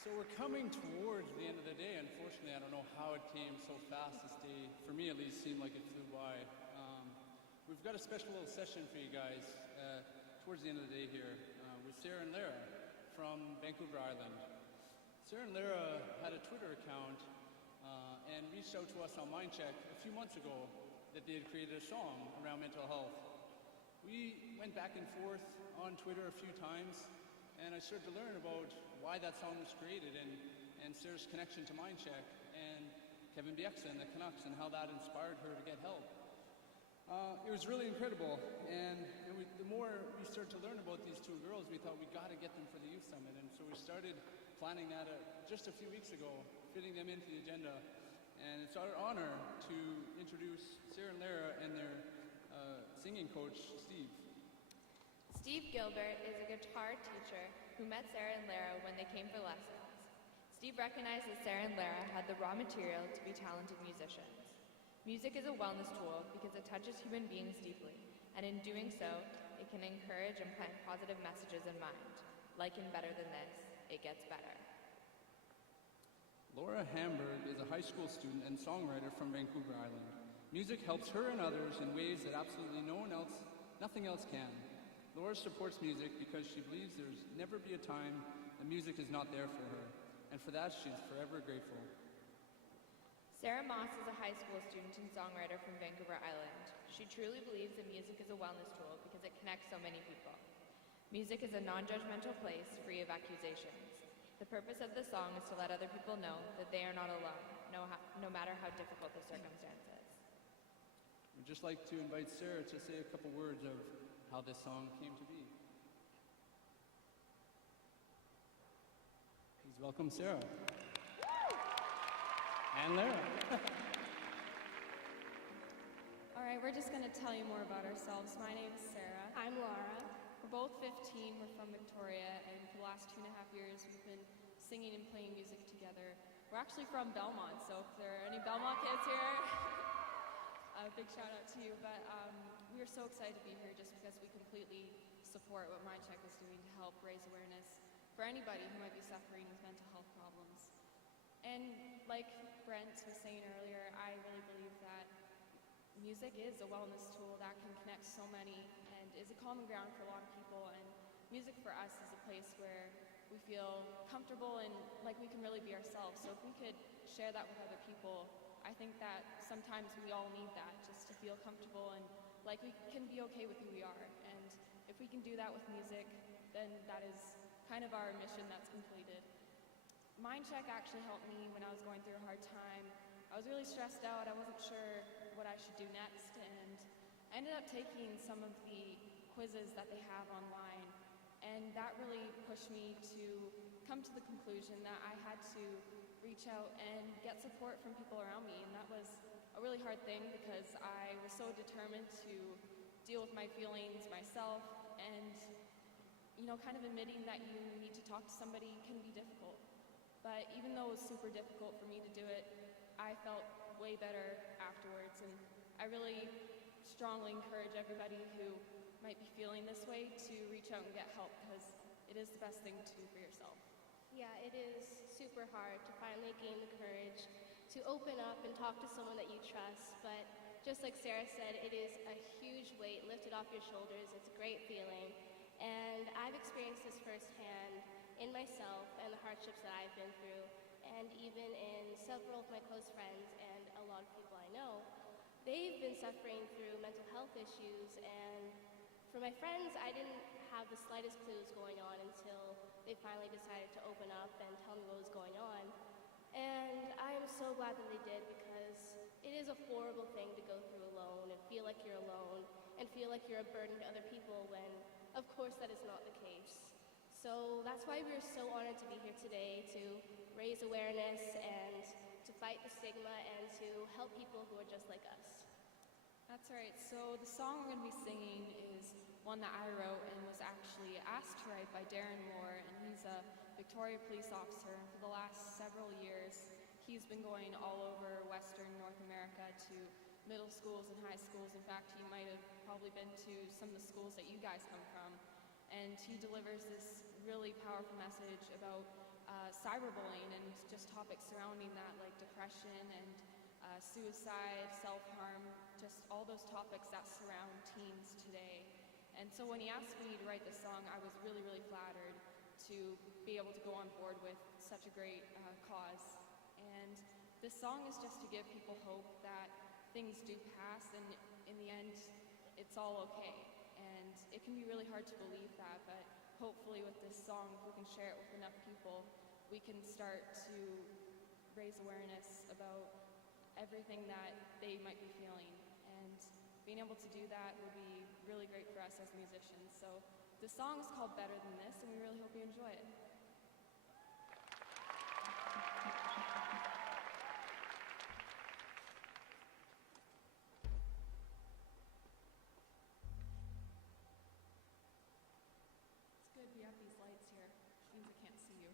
So we're coming towards the end of the day. Unfortunately, I don't know how it came so fast this day. For me, at least, seemed like it flew by. We've got a special little session for you guys towards the end of the day here with Sarah and Lara from Vancouver Island. Sarah and Lara had a Twitter account and reached out to us on MindCheck a few months ago that they had created a song around mental health. We went back and forth on Twitter a few times, and I started to learn about why that song was created and Sarah's connection to MindCheck and Kevin Bieksa and the Canucks and how that inspired her to get help. It was really incredible, and the more we started to learn about these two girls, we thought we got to get them for the Youth Summit, and so we started planning that just a few weeks ago, fitting them into the agenda, and it's our honor to introduce Sarah and Lara and their singing coach, Steve. Steve Gilbert is a guitar teacher who met Sarah and Lara when they came for lessons. Steve recognized that Sarah and Lara had the raw material to be talented musicians. Music is a wellness tool because it touches human beings deeply, and in doing so, it can encourage and plant positive messages in mind. Like in Better Than This, it gets better. Laura Hamburg is a high school student and songwriter from Vancouver Island. Music helps her and others in ways that absolutely nothing else can. Laura supports music because she believes there's never be a time that music is not there for her, and for that she's forever grateful. Sarah Moss is a high school student and songwriter from Vancouver Island. She truly believes that music is a wellness tool because it connects so many people. Music is a non-judgmental place free of accusations. The purpose of the song is to let other people know that they are not alone, no matter how difficult the circumstances. We'd just like to invite Sarah to say a couple words of how this song came to be. Please welcome Sarah. And Lara. All right, we're just going to tell you more about ourselves. My name is Sarah. I'm Lara. We're both 15. We're from Victoria, and for the last 2.5 years, we've been singing and playing music together. We're actually from Belmont, so if there are any Belmont kids here, a big shout out to you. But we are so excited to be here just because we completely support what MindCheck is doing to help raise awareness for anybody who might be suffering with mental health problems. And like Brent was saying earlier, I really believe that music is a wellness tool that can connect so many and is a common ground for a lot of people. And music for us is a place where we feel comfortable and like we can really be ourselves. So if we could share that with other people, I think that sometimes we all need that, just to feel comfortable and like we can be okay with who we are. And if we can do that with music, then that is kind of our mission that's completed. MindCheck actually helped me when I was going through a hard time. I was really stressed out. I wasn't sure what I should do next, and I ended up taking some of the quizzes that they have online, and that really pushed me to come to the conclusion that I had to reach out and get support from people around me, and that was a really hard thing because I was so determined to deal with my feelings myself, and kind of admitting that you need to talk to somebody can be difficult. But even though it was super difficult for me to do it, I felt way better afterwards, and I really strongly encourage everybody who might be feeling this way to reach out and get help because it is the best thing to do for yourself. Yeah, it is super hard to finally gain the courage to open up and talk to someone that you trust, but just like Sarah said, it is a huge weight lifted off your shoulders. It's a great feeling, and I've experienced this firsthand in myself and the hardships that I've been through, and even in several of my close friends and a lot of people I know. They've been suffering through mental health issues, and for my friends, I didn't have the slightest clue what was going on until they finally decided to open up and tell me what was going on. And I am so glad that they did, because it is a horrible thing to go through alone and feel like you're alone and feel like you're a burden to other people when, of course, that is not the case. So that's why we're so honored to be here today, to raise awareness and to fight the stigma and to help people who are just like us. That's right. So the song we're going to be singing is one that I wrote and was actually asked to write by Darren Moore, and he's a Victoria police officer. And for the last several years, he's been going all over Western North America to middle schools and high schools. In fact, he might have probably been to some of the schools that you guys come from. And he delivers this really powerful message about cyberbullying and just topics surrounding that, like depression and suicide, self-harm, just all those topics that surround teens today. And so when he asked me to write this song, I was really, really flattered to be able to go on board with such a great cause. And this song is just to give people hope that things do pass, and in the end, it's all okay. And it can be really hard to believe that, but hopefully with this song, if we can share it with enough people, we can start to raise awareness about everything that they might be feeling. And being able to do that will be really great for us as musicians. So the song is called Better Than This, and we really hope you enjoy it. It's good we have these lights here. It means I can't see you.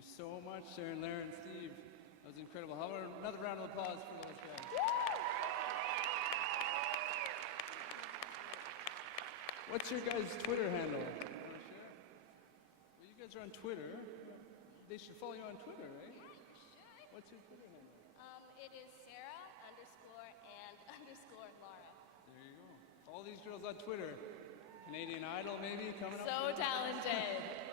you so much, Sarah and Lara and Steve. That was incredible. How about another round of applause for those guys? What's your guys' Twitter handle? You want to share? Well, you guys are on Twitter. They should follow you on Twitter, right? Yeah, you should. What's your Twitter handle? It is Sarah_and_Lara. There you go. Follow these girls on Twitter. Canadian Idol, maybe, coming up. So talented.